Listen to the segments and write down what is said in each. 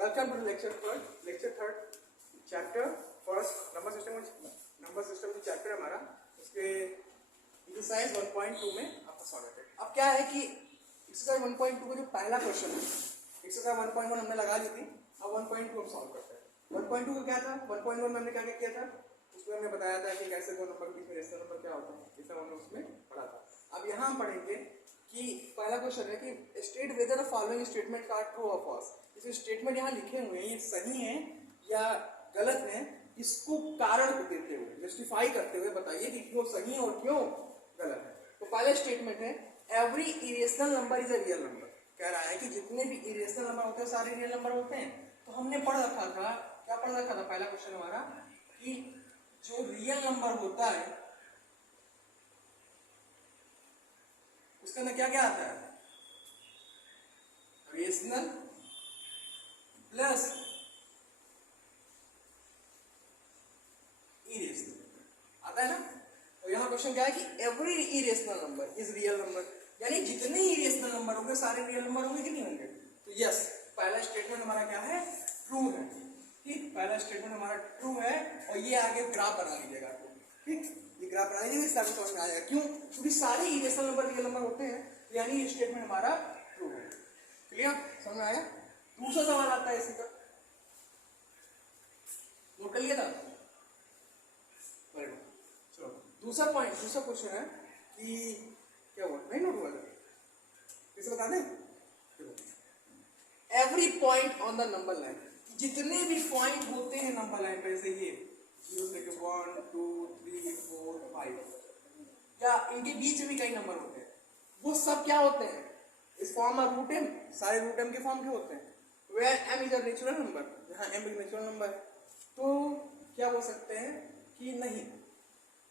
Welcome to lecture third, chapter first number system जो chapter है हमारा, उसके एक्सरसाइज 1.2 में आपका स्वागत है। अब क्या है कि एक्सरसाइज 1.2 का जो पहला क्वेश्चन है, एक्सरसाइज 1.1 हमने लगा ली थी, अब 1.2 हम सॉल्व करते हैं। 1.2 का क्या था, 1.1 में हमने क्या क्या किया था, उसमें हमने बताया था कि कैसे दो नंबर के बीच में रेशनल नंबर क्या होता है, इतना हमने उसमें पढ़ा था। अब यहाँ हम पढ़ेंगे कि पहला क्वेश्चन है कि state whether the following statement are true और फॉल्स। इस स्टेटमेंट यहाँ लिखे हुए हैं, ये सही है या गलत है, इसको कारण को देते हुए, जस्टिफाई करते हुए बताइए कि क्यों सही है और क्यों गलत है। तो पहला स्टेटमेंट है every irrational number is a real number. कह रहा है कि जितने भी इरेशनल नंबर होते हैं सारे रियल नंबर होते हैं। तो हमने पढ़ रखा था, क्या पढ़ रखा था, पहला क्वेश्चन हमारा कि जो रियल नंबर होता है उसके अंदर क्या क्या आता है, रेशनल प्लस इरेशनल आता है ना। तो यहाँ क्वेश्चन क्या है कि every irrational number is real number, यानी जितने ही इरेशनल नंबर होंगे सारे रियल नंबर होंगे कि नहीं होंगे। तो यस, पहला स्टेटमेंट हमारा क्या है, ट्रू है। ठीक, पहला स्टेटमेंट हमारा ट्रू है। और ये आगे ग्राफ बना लीजिएगा, ठीक, ये ग्राफ बना लीजिएगा, इससे आपको समझ में आ जाएगा क्यों, क्योंकि सारे इरेशनल नंबर रियल नंबर होते हैं, यानी ये स्टेटमेंट हमारा ट्रू है। क्लियर, समझ में आया। दूसरा सवाल आता है इसी का, नोट कर लिया था। चलो दूसरा पॉइंट, दूसरा क्वेश्चन है कि क्या हुआ, नहीं नोट हुआ था, किसे बता दें। Every point on the number line, जितने भी पॉइंट होते हैं नंबर लाइन पे, जैसे ये 1 2 3 4 5, या इनके बीच में भी कई नंबर होते हैं, वो सब क्या होते हैं, इस फॉर्म ऑफ रूट एम, सारे रूट एम के फॉर्म के होते हैं। Where M is a natural number, यहाँ एम एक नेचुरल नंबर है, तो क्या बोल सकते हैं कि नहीं,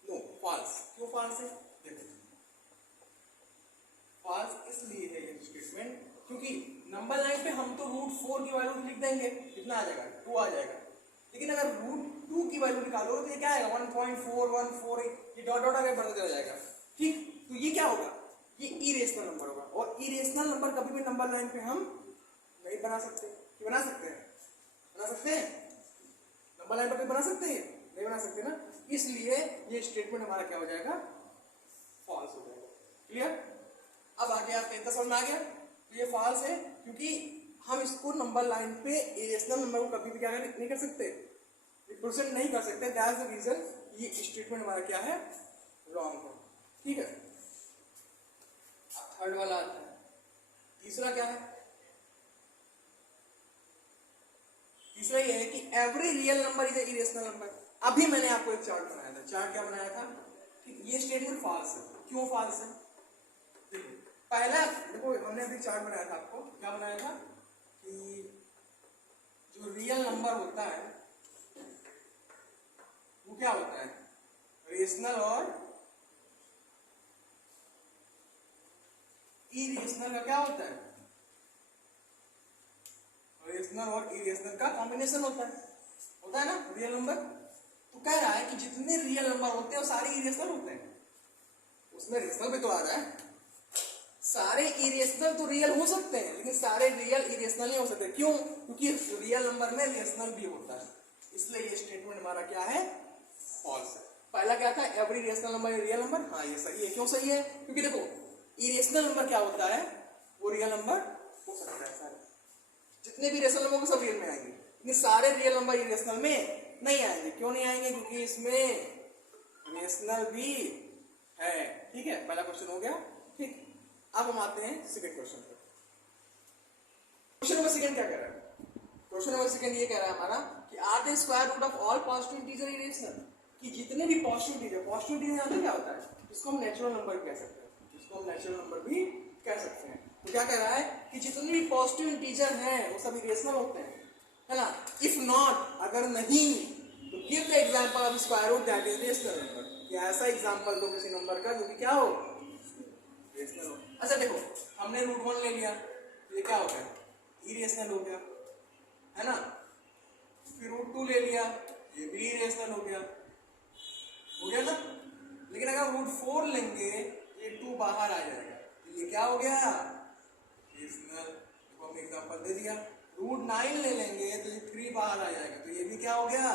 नो, फॉल्स। क्यों फॉल्स है, देखो फॉल्स इसलिए है ये स्टेटमेंट क्योंकि नंबर लाइन पे हम तो √4 की वैल्यू लिख देंगे, कितना आ जाएगा, 2 आ जाएगा। लेकिन अगर √2 की वैल्यू निकालो तो ये क्या आएगा, 1.414, ये डॉट डॉट आगे बढ़ते चला जाएगा। ठीक, तो ये क्या होगा, ये इरेशनल नंबर होगा। और इरेशनल नंबर कभी भी नंबर लाइन पे हम नहीं बना सकते, कि बना सकते हैं, बना सकते हैं, नंबर लाइन पर भी बना सकते हैं, नहीं बना सकते ना, इसलिए ये स्टेटमेंट हमारा क्या हो जाएगा, फॉल्स हो जाएगा। क्लियर, अब आगे आपके इतना समझ में आ गया। तो ये फॉल्स है क्योंकि हम इसको नंबर लाइन पे इरेशनल नंबर को कभी भी क्या नहीं कर सकते, रिप्रेजेंट नहीं कर सकते। दैट्स द रीजन ये स्टेटमेंट हमारा क्या है, रॉन्ग है। ठीक है, थर्ड वाला आता है, तीसरा क्या है, तीसरा ये है कि every real number is a irrational number. अभी मैंने आपको एक चार्ट बनाया था, चार्ट क्या बनाया था, ठीक, ये स्टेटमेंट फॉल्स है। क्यों फॉल्स है, देखो पहला, देखो हमने अभी चार्ट बनाया था, आपको क्या बनाया था कि जो रियल नंबर होता है वो क्या होता है, रेशनल और इरेशनल का क्या होता है, रेशनल और इरेशनल का कॉम्बिनेशन होता है ना रियल नंबर। तो कह रहा है कि जितने रियल नंबर होते हैं वो सारे इरेशनल होते हैं। उसमें रेशनल भी तो आ रहा है, सारे इरेशनल तो रियल हो सकते हैं लेकिन सारे रियल इरेशनल नहीं हो सकते। क्यों, क्योंकि रियल नंबर में रेशनल भी होता है, इसलिए ये स्टेटमेंट हमारा क्या है, फॉल्स है। पहला क्या था, every rational number is real number, हाँ ये सही है। क्यों सही है, क्योंकि देखो इरेशनल नंबर क्या होता है, वो रियल नंबर हो सकता है, सारे जितने भी रेशनल नंबर सब रियल में आएंगे, लेकिन सारे रियल नंबर इरेशनल में नहीं आएंगे। क्यों नहीं आएंगे, क्योंकि इसमें रेशनल भी है। ठीक है, पहला क्वेश्चन हो गया। ठीक, अब हम आते हैं सेकंड क्वेश्चन पर। क्वेश्चन नंबर सेकंड क्या कह रहा है, क्वेश्चन नंबर सेकंड ये कह रहा है हमारा कि are the square root of all positive integer irrational, कि जितने भी पॉजिटिव इंटीजर जानते क्या होता है, इसको हम नेचुरल नंबर कह सकते हैं, इसको हम नेचुरल नंबर भी कह सकते हैं। तो क्या कह रहा है कि जितने भी पॉजिटिव इंटीजर हैं वो सब इरेशनल होते हैं, है ना। इफ नॉट, अगर नहीं, तो give the example of square root that is rational number, कि ऐसा एग्जांपल दो किसी नंबर का जो कि क्या हो, रेशनल हो। अच्छा देखो, हमने √1 ले लिया, तो ये क्या हो गया, इरेशनल हो गया, है ना। फिर √2 ले लिया, ये भी इरेशनल हो गया ना। लेकिन अगर √4 लेंगे, ये 2 बाहर आ जाएगा, तो ये क्या हो गया, रेशनल। देखो हमने एग्जांपल दे दिया, 9 ले लेंगे तो ये 3 बाहर आ जाएगा, तो ये भी क्या हो गया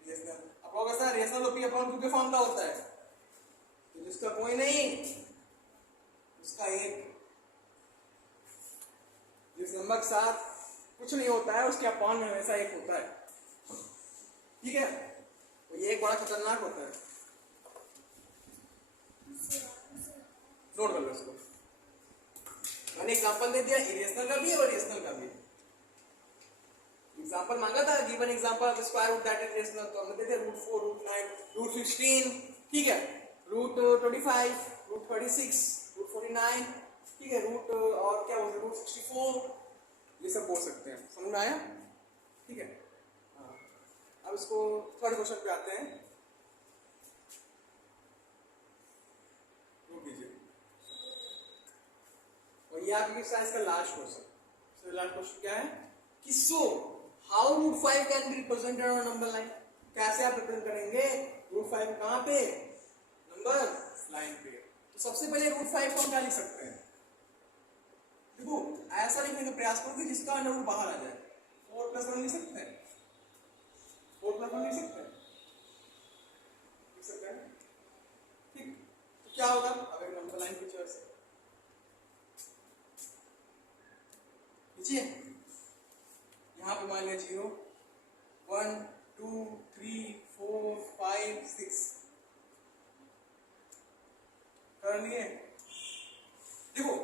रेशनल। अब होगा सर रेशनल तो P/Q के फॉर्म का होता है, तो जिसका कोई नहीं उसका एक, जिस नंबर के साथ कुछ नहीं होता है उसके अपॉन में हमेशा एक होता है, ठीक है। तो ये एक बड़ा खतरनाक होता है, नोट कर लो इसको। मैंने एग्जांपल दे दिया इरेशनल का भी और रेशनल का भी। एग्जांपल मांगा था, given example square root that is rational, तो हमने दे दिया √4, √9, √16, ठीक है, √25, √36, √49, ठीक है, रूट और क्या बोलते हैं √64, ये सब बोल सकते हैं। समझ में आया, ठीक है। हाँ, अब इसको थर्ड क्वेश्चन पे आते हैं। रुक कीजिए, और ये आपकी साइंस का लास्ट क्वेश्चन। लास्ट क्वेश्चन क्या है कि so how √5 can be represented on number line. कैसे आप रिप्रेजेंट करेंगे √5 कहां पे, नंबर लाइन पे। तो सबसे पहले √5 को हम क्या लिख सकते हैं, देखो ऐसा लिखने का प्रयास करो कि जिसका अंडर बाहर आ जाए। 4+1 लिख सकते हैं, 4+1 लिख सकते हैं, लिख सकते हैं, ठीक। तो क्या होगा अब एक नंबर लाइन की चॉइस लीजिए, यहाँ पे मान लिया 0, 1, 2, 3, 4, 5, 6 कर लिए। देखो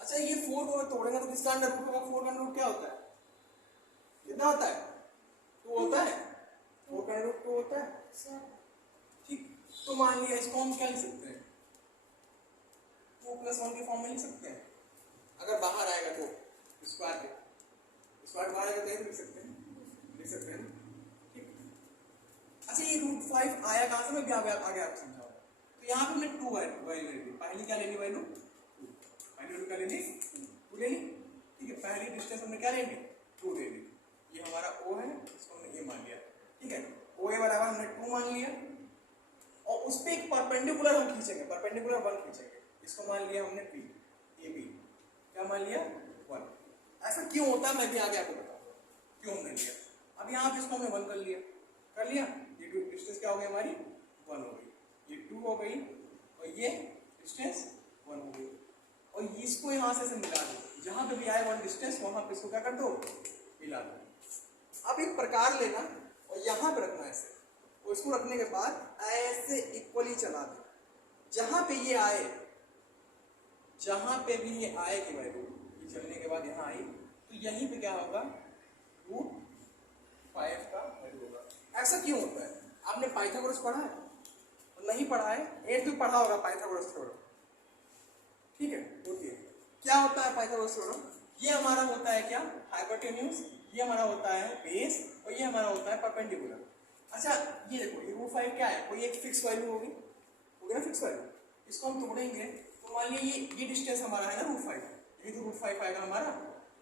अच्छा ये 4 को तोड़ेंगे तो किसका अंडर रूट होगा, 4 का अंडर रूट क्या होता है, कितना होता है, 2 होता है, 4 का अंडर रूट 2 होता है, ठीक। तो मान लिया इसको हम क्या लिख सकते हैं, 2+1 के फॉर्म में लिख सकते हैं। अगर बाहर आएगा तो स्क्वायर के, स्क्वायर बाहर आएगा तो लिख सकते हैं, ठीक। अच्छा ये √5 आया कहां से, मैं भी आगे आपको समझाऊंगा। तो यहाँ पे मैं 2 वैल्यू ले ली, पहली क्या ले ली वैल्यू, पहली वैल्यू क्या ले ली, 2 ले ली, ठीक है। पहली डिस्टेंस हमने क्या ले ली, 2 ले ली। ये हमारा O है, इसको हमने A मान लिया, ठीक है। OA बराबर हमने 2 मान लिया, और उस पे एक परपेंडिकुलर हम खींचेंगे, परपेंडिकुलर 1 खींचेंगे, इसको मान लिया हमने P, AB क्या मान लिया 1। ऐसा क्यों होता है मैं भी आगे आपको बताऊंगा क्यों हमने लिया। अब यहाँ पे इसको हमने 1 कर लिया, ये डिस्टेंस क्या हो गई हमारी 1 हो गई, ये 2 हो गई, और ये डिस्टेंस 1 हो गई, और इसको यहाँ से मिला दो, जहां पे भी आए 1 डिस्टेंस वहां पे इसको क्या कर दो, मिला दो। अब एक प्रकार लेना और यहाँ पे रखना ऐसे, और इसको रखने के बाद ऐसे इक्वली चला दो, जहां पे ये आए, जहां पे भी ये आएगी वैल्यू, ये चलने के बाद यहाँ आई, तो यहीं पे क्या होगा √5 का वैल्यू होगा। ऐसा क्यों होता है, आपने पाइथागोरस पढ़ा है, नहीं पढ़ा है, 8th में पढ़ा होगा पाइथागोरस थ्योरम, ठीक है। होती है, क्या होता है पाइथागोरस थ्योरम, ये हमारा होता है क्या हाइपोटेन्यूज, ये हमारा होता है बेस, और ये हमारा होता है परपेंडिकुलर। अच्छा ये देखो ये √5 क्या है, कोई एक फिक्स वैल्यू होगी ना, फिक्स वैल्यू, इसको हम तोड़ेंगे तो मान लीजिए ये डिस्टेंस हमारा है ना √5, ये तो √5 आएगा हमारा,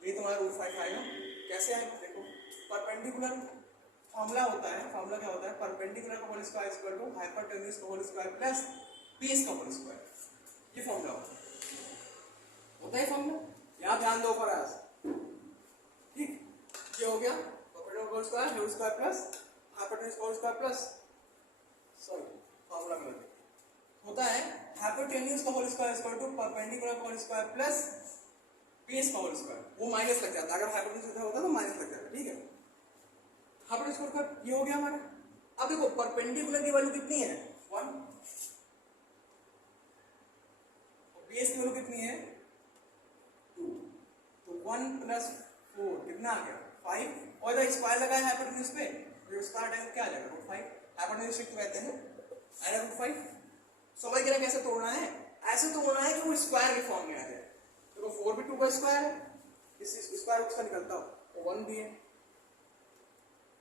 ये तुम्हारा √5 आएगा। कैसे आएगा देखो, परपेंडिकुलर फॉर्मूला होता है, फॉर्मूला क्या होता है, परपेंडिकुलर का whole square equal to hypotenuse का होल स्क्वायर प्लस बेस का होल स्क्वायर, ये फॉर्मूला होता है फॉर्मूला। यहाँ ध्यान दो फराज, ठीक, ये हो गया perpendicular whole square plus hypotenuse whole square plus, sorry formula गलत होता है, हाइपोटेन्यूज का whole square equal to perpendicular का होल स्क्वायर प्लस बेस का होल स्क्वायर, वो माइनस लग जाता है, अगर हाइपोटेन्यूज होता तो माइनस लग जाता, ठीक है। हाइपोटेन्यूज का ये हो गया हमारा। अब देखो परपेंडिकुलर की वैल्यू कितनी है 1, और बेस की वैल्यू कितनी है 2, तो 1 + 4 कितना आ गया 5, और इधर स्क्वायर लगा है हाइपोटेन्यूज पे, तो स्क्वायर टाइम क्या आ जाएगा √5, हाइपोटेन्यूज को कहते हैं आएगा √5। समझ गया कैसे तोड़ना है, ऐसे तोड़ना है कि वो स्क्वायर के फॉर्म में आ जाए। देखो 4 भी 2 का स्क्वायर है, इस स्क्वायर उसका निकलता हो तो 1 भी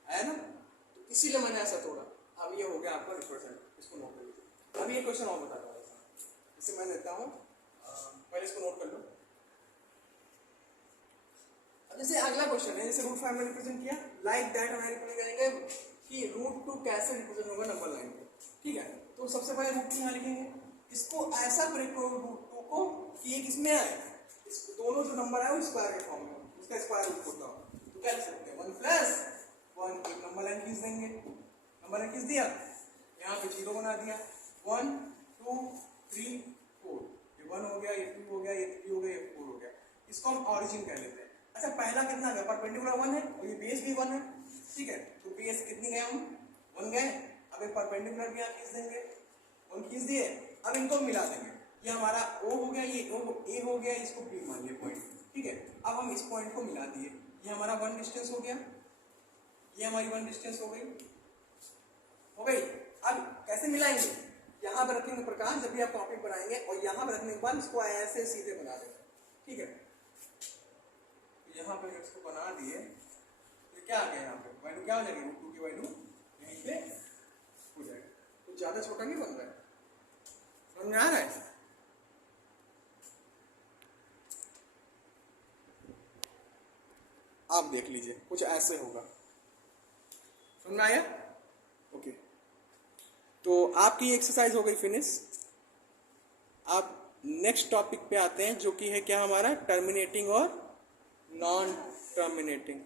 है ना, तो इसीलिए मैंने ऐसा तोड़ा। अब ये हो गया आपका रिप्रेजेंट, इसको नोट कर लीजिए। अब ये क्वेश्चन और बताता हूँ, इसे मैं लेता हूँ, पहले इसको नोट कर लो। अब जैसे अगला क्वेश्चन है, जैसे √5 में रिप्रेजेंट किया, लाइक दैट हमें रिप्रेजेंट करेंगे कि √2 कैसे रिप्रेजेंट होगा नंबर लाइन पे, ठीक है। तो सबसे पहले √2 यहाँ लिखेंगे, इसको ऐसा ब्रेक करो √2 को कि ये किसमें आए, दोनों जो नंबर है वो स्क्वायर के फॉर्म में, उसका स्क्वायर रूट होता हो, क्या लिख सकते हैं 1 प्लस 1, एक नंबर लाइन खींच देंगे, नंबर लाइन खींच दिया, यहाँ पे 0 बना दिया, 1 2 3 4, ये 1 हो गया, ये 2 हो गया, ये 3 हो गया, ये 4 हो गया, इसको हम ऑरिजिन कह लेते हैं। अच्छा पहला कितना गया, परपेंडिकुलर 1 है और ये बेस भी 1 है, ठीक है, तो बेस कितनी गए हम 1 गए। अब एक परपेंडिकुलर भी यहाँ खींच देंगे, 1 खींच दिए, अब इनको मिला देंगे, ये हमारा O हो गया, ये A हो गया, इसको B मान लिया पॉइंट, ठीक है। अब हम इस पॉइंट को मिला दिए, ये हमारा 1 डिस्टेंस हो गया, ये हमारी 1 डिस्टेंस हो गई। अब कैसे मिलाएंगे, यहाँ पर रखेंगे प्रकाश, जब भी आप टॉपिक बनाएंगे और यहाँ पर रखने के बाद इसको ऐसे सीधे बना देंगे, ठीक है। यहाँ पर इसको बना दिए तो क्या आ गया, यहाँ पे वैल्यू क्या हो जाएगी, √2 की वैल्यू यहीं पे हो जाएगी, कुछ ज्यादा छोटा नहीं बन रहा है, समझ में आ रहा है। आप देख लीजिए कुछ ऐसे होगा, समझ में आया, ओके। तो आपकी एक्सरसाइज हो गई फिनिश। आप नेक्स्ट टॉपिक पे आते हैं जो कि है क्या हमारा टर्मिनेटिंग और नॉन टर्मिनेटिंग।